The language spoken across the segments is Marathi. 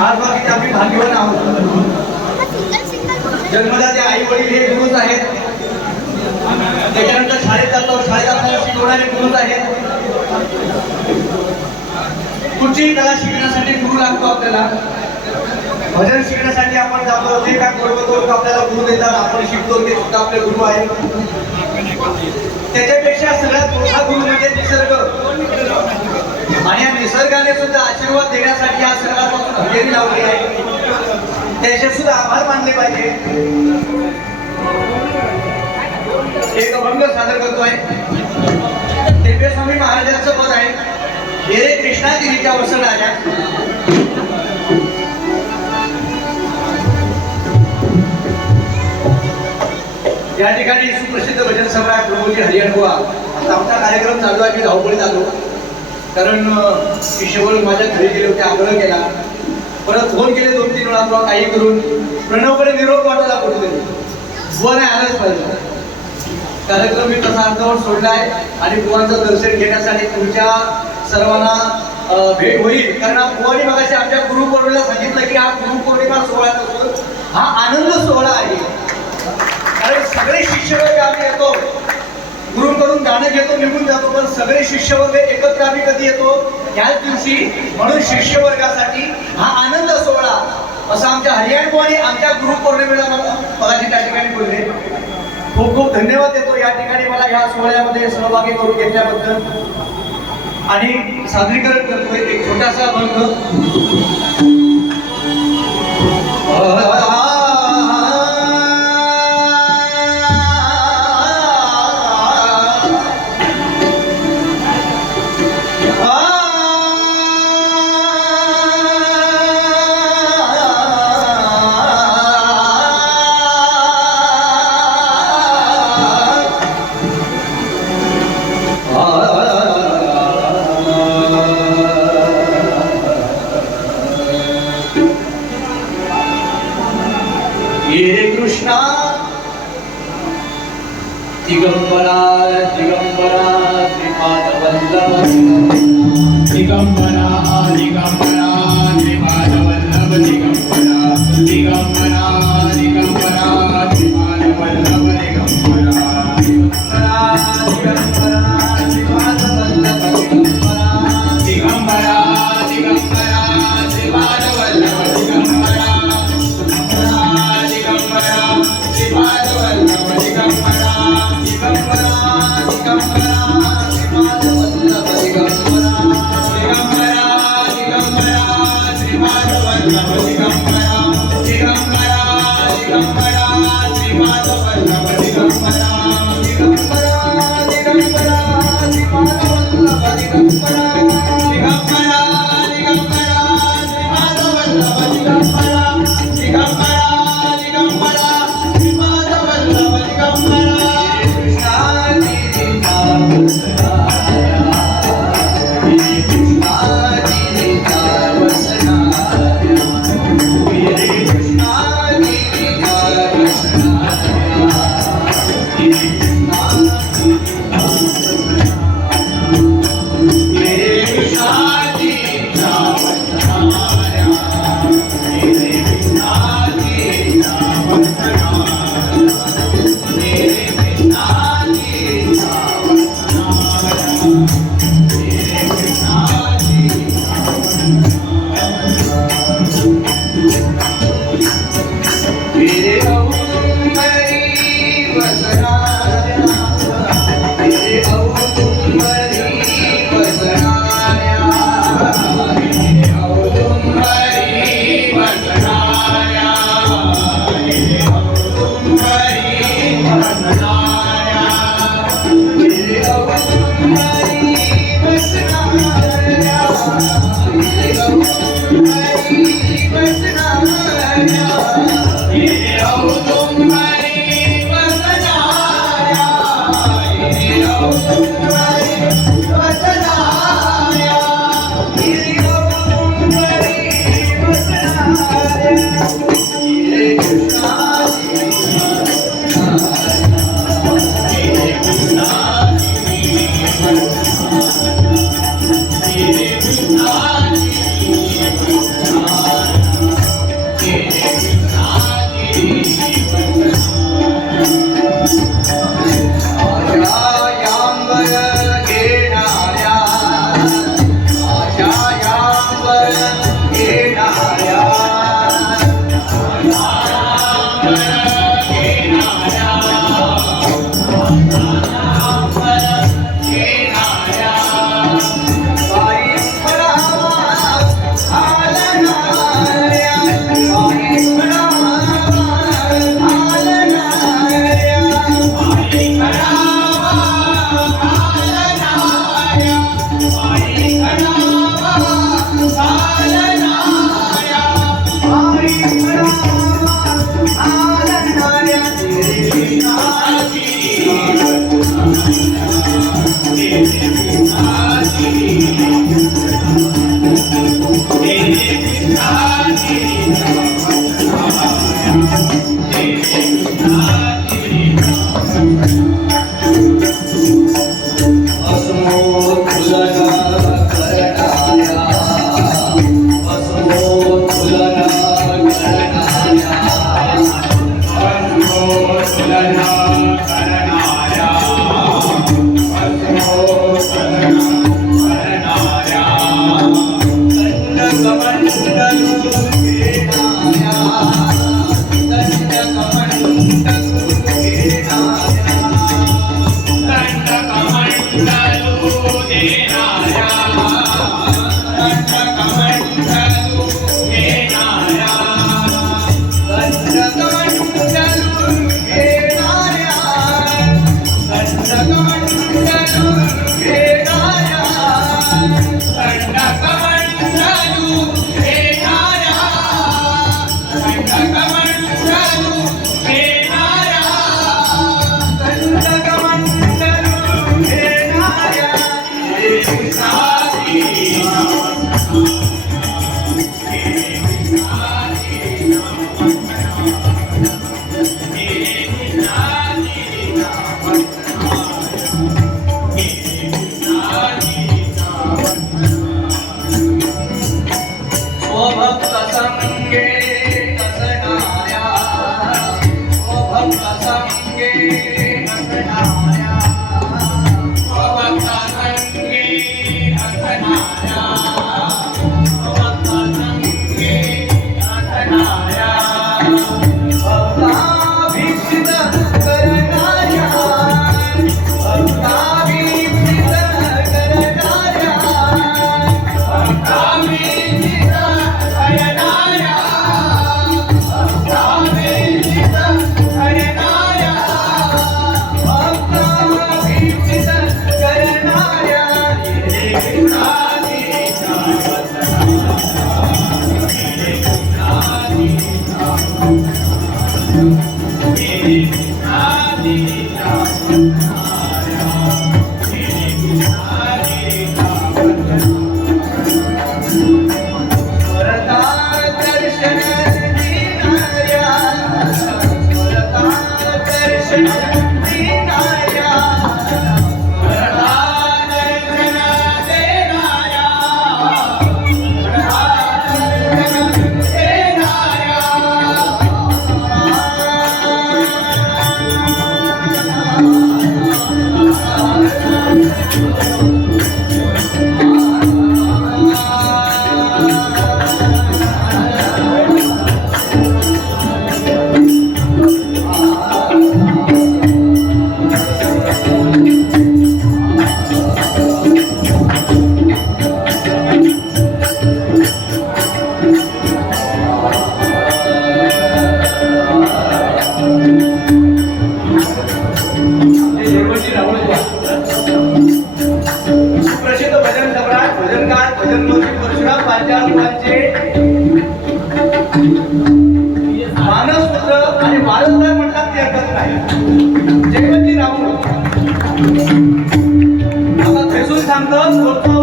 आज बाकी आम्ही भाग्यवान आहोत. जन्मदाते आई वडील हे गुरुच आहेत. त्याच्यानंतर शाळेत जातो. शाळेत आपल्याला शिकवणारे गुरुच आहेत? कुठचीही कला शिकण्यासाठी गुरु लागतो आपल्याला. भजन शिकण्यासाठी आपण जातो. जे काय करतो तो आपल्याला गुरु देतात आपण शिकतो ते सुद्धा आपले गुरु आहेत. त्याच्यापेक्षा सगळ्यात मोठा गुरु म्हणजे निसर्ग आणि या निसर्गाने सुद्धा आशीर्वाद देण्यासाठी या सगळ्यापासून हजेरी लावली आहे. त्याचे सुद्धा आभार मानले पाहिजे. एक अभंग सादर करतोय. दिव्य स्वामी महाराजांचं पद आहे. हिरे कृष्णा दिलीच्या वसण राजा. या ठिकाणी सुप्रसिद्ध भजन सम्राट प्रभूजी हरिहर आता आमचा कार्यक्रम चालू आहे मी धावपळीत आलो. कारण अं, माझ्या घरी गेले होते आग्रह केला. परत फोन केले दोन तीन वेळा तुला काही करून. प्रणवकडे निरोप वाटायला कुठेतरी बुवा नाही आलंच पाहिजे. कार्यक्रम मी तसा अर्धवट सोडलाय आणि बुवांचं दर्शन घेण्यासाठी तुमच्या सर्वांना भेट होईल. कारण बुवानी मगाशी आमच्या गुरुपौर्णिमेला सांगितलं की हा गुरुपौर्णिमा सोहळ्यात असून हा आनंद सोहळा आहे कारण सगळे शिष्यवर्ग आम्ही येतो गुरुकडून गाणं घेतो निघून जातो पण सगळे शिष्यवर्ग एकत्र आम्ही कधी येतो? याच दिवशी. म्हणून शिष्यवर्गासाठी हा आनंद सोहळा असं आमच्या हरियाणवाणी आमच्या गुरुपौर्णिमेला मला मगाशी त्या ठिकाणी बोलले. खूप खूप धन्यवाद देतो या ठिकाणी मला या सोहळ्यामध्ये सहभागी करून घेतल्याबद्दल. आणि सादरीकरण करतोय एक छोटासा अभंग నిగంబరా నిగంబరా నిమానవల్లభ నిగంబరా నిగంబరా నిగంబరా నిమానవల్లభ నిగంబరా నిగంబరా నిగంబరా Hello. दर्शन आता थेसून सांगतो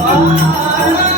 धन्यवाद